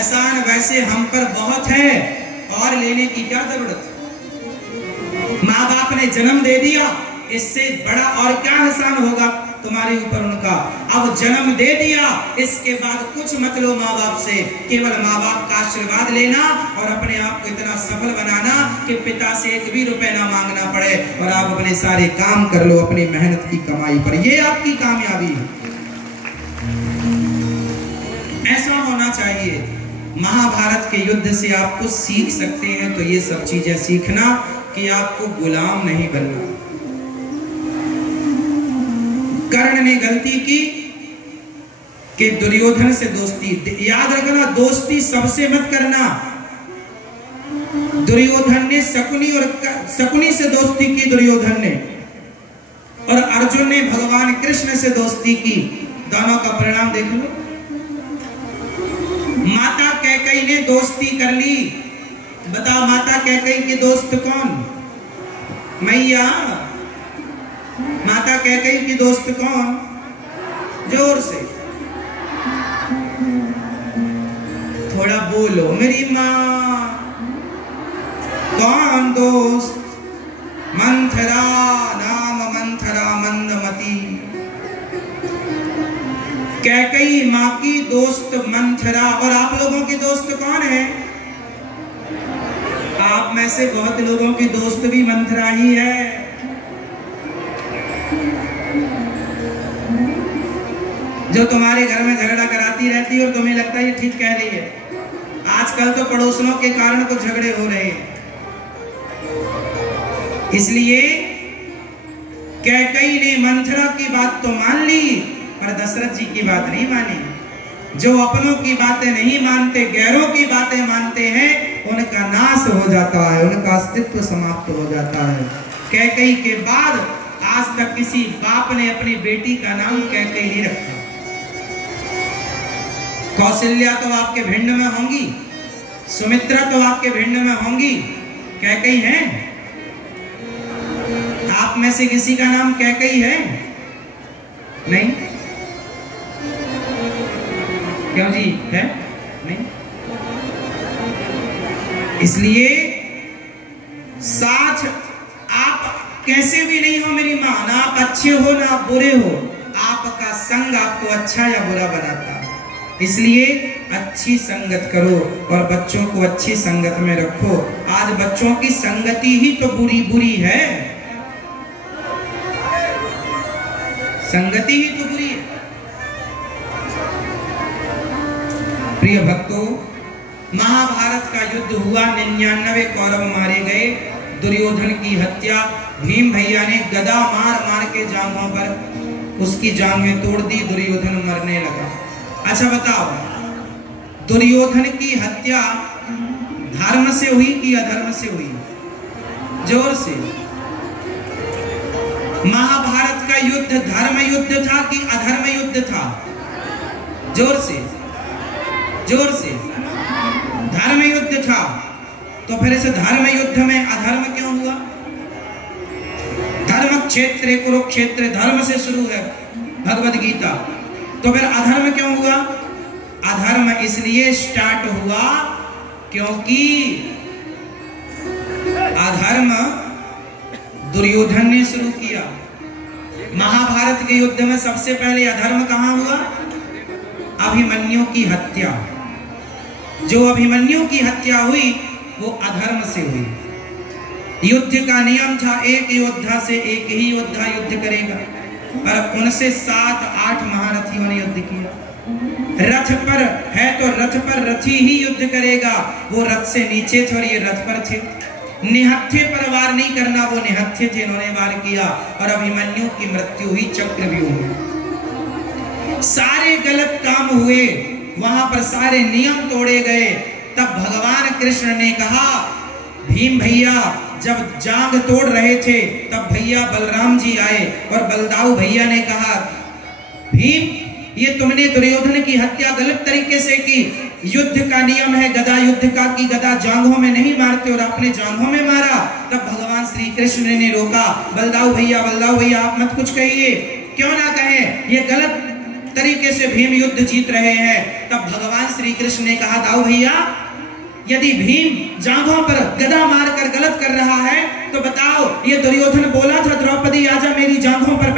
एहसान वैसे हम पर बहुत है, और लेने की क्या जरूरत। माँ बाप ने जन्म दे दिया, इससे बड़ा और क्या एहसान होगा तुम्हारे ऊपर उनका। अब जन्म दे दिया, इसके बाद कुछ मत लो माँ बाप से, केवल माँ बाप का आशीर्वाद लेना और अपने आप को इतना सफल बनाना कि पिता से एक भी रुपए ना मांगना पड़े, और आप अपने सारे काम कर लो अपनी मेहनत की कमाई पर। ये आपकी कामयाबी है, ऐसा होना चाहिए। महाभारत के युद्ध से आप कुछ सीख सकते हैं तो ये सब चीजें सीखना कि आपको गुलाम नहीं बनना। कर्ण ने गलती की कि दुर्योधन से दोस्ती, याद रखना दोस्ती सबसे मत करना। दुर्योधन ने शकुनी से दोस्ती की, दुर्योधन ने, और अर्जुन ने भगवान कृष्ण से दोस्ती की। दोनों का परिणाम देख लो। माता कैकेयी ने दोस्ती कर ली। बताओ माता कैकेयी की दोस्त कौन? मैया। माता कैकेयी की दोस्त कौन? जोर से थोड़ा बोलो मेरी माँ। कौन दोस्त? मंथरा, नाम मंथरा मंदमती। कैकेयी माँ की दोस्त मंथरा। और आप लोगों की दोस्त कौन है? आप में से बहुत लोगों की दोस्त भी मंथरा ही है। जो तुम्हारे घर में झगड़ा कराती रहती है और तुम्हें लगता है ये ठीक कह रही है। आजकल तो पड़ोसियों के कारण कुछ झगड़े हो रहे हैं। इसलिए कैकेयी ने मंथरा की बात तो मान ली, पर दशरथ जी की बात नहीं मानी। जो अपनों की बातें नहीं मानते, गैरों की बातें मानते हैं, उनका नाश हो जाता है, उनका अस्तित्व समाप्त हो जाता है। कैकेयी के बाद आज तक किसी बाप ने अपनी बेटी का नाम कैकेयी नहीं रखा। कौशल्या तो आपके भिंड में होंगी, सुमित्रा तो आपके भिंड में होंगी, कैकेयी है? आप में से किसी का नाम कैकेयी है? नहीं? क्यों जी, है? नहीं? इसलिए साथ आप कैसे भी नहीं हो मेरी मां, ना आप अच्छे हो ना आप बुरे हो, आपका संग आपको अच्छा या बुरा बनाता है। इसलिए अच्छी संगत करो और बच्चों को अच्छी संगत में रखो। आज बच्चों की संगति ही तो बुरी बुरी है, संगति ही तो बुरी है। प्रिय भक्तों, महाभारत का युद्ध हुआ, 99 कौरव मारे गए, दुर्योधन की हत्या, भीम भैया ने गदा मार मार के जांघों पर उसकी जांघें तोड़ दी, दुर्योधन मरने लगा। अच्छा बताओ, दुर्योधन की हत्या धर्म से हुई कि अधर्म से हुई? जोर से। महाभारत का युद्ध धर्म युद्ध था कि अधर्म युद्ध था? जोर से, जोर से। धर्म युद्ध था। तो फिर इस धर्म युद्ध में अधर्म क्यों हुआ? धर्म क्षेत्र कुरुक्षेत्र, धर्म से शुरू है भगवद गीता। तो फिर अधर्म क्यों हुआ? अधर्म इसलिए स्टार्ट हुआ क्योंकि अधर्म दुर्योधन ने शुरू किया। महाभारत के युद्ध में सबसे पहले अधर्म कहां हुआ? अभिमन्यु की हत्या। जो अभिमन्यु की हत्या हुई वो अधर्म से हुई। युद्ध का नियम था एक योद्धा से एक ही योद्धा युद्ध करेगा, पर उनसे 7-8 महारथियों ने युद्ध किया। रथ पर है तो रथ पर रथी ही युद्ध करेगा, वो रथ से नीचे थे और ये रथ पर थे। निहत्थे पर वार नहीं करना, वो निहत्थे थे, इन्होंने वार किया और अभिमन्यु की मृत्यु हुई चक्रव्यूह में। सारे गलत काम हुए, वहां पर सारे नियम तोड़े गए। तब भगवान कृष्ण ने कहा, भीम भैया जब जांग तोड़ रहे थे तब भैया बलराम जी आए और बलदाऊ भैया ने कहा, भीम ये तुमने दुर्योधन की हत्या गलत तरीके से की। युद्ध का नियम है गदा युद्ध का कि गदा जांघों में नहीं मारते और आपने जांघों में मारा। तब भगवान श्री कृष्ण ने रोका, बलदाऊ भैया आप मत कुछ कहिए। क्यों ना कहें, ये गलत तरीके से भीम युद्ध जीत रहे हैं। तब भगवान श्री कृष्ण ने कहा, दाऊ भैया, यदि भीम जांघों पर गदा मारकर गलत कर रहा है तो बताओ, ये दुर्योधन बोला था द्रौपदी आजा मेरी जांघों पर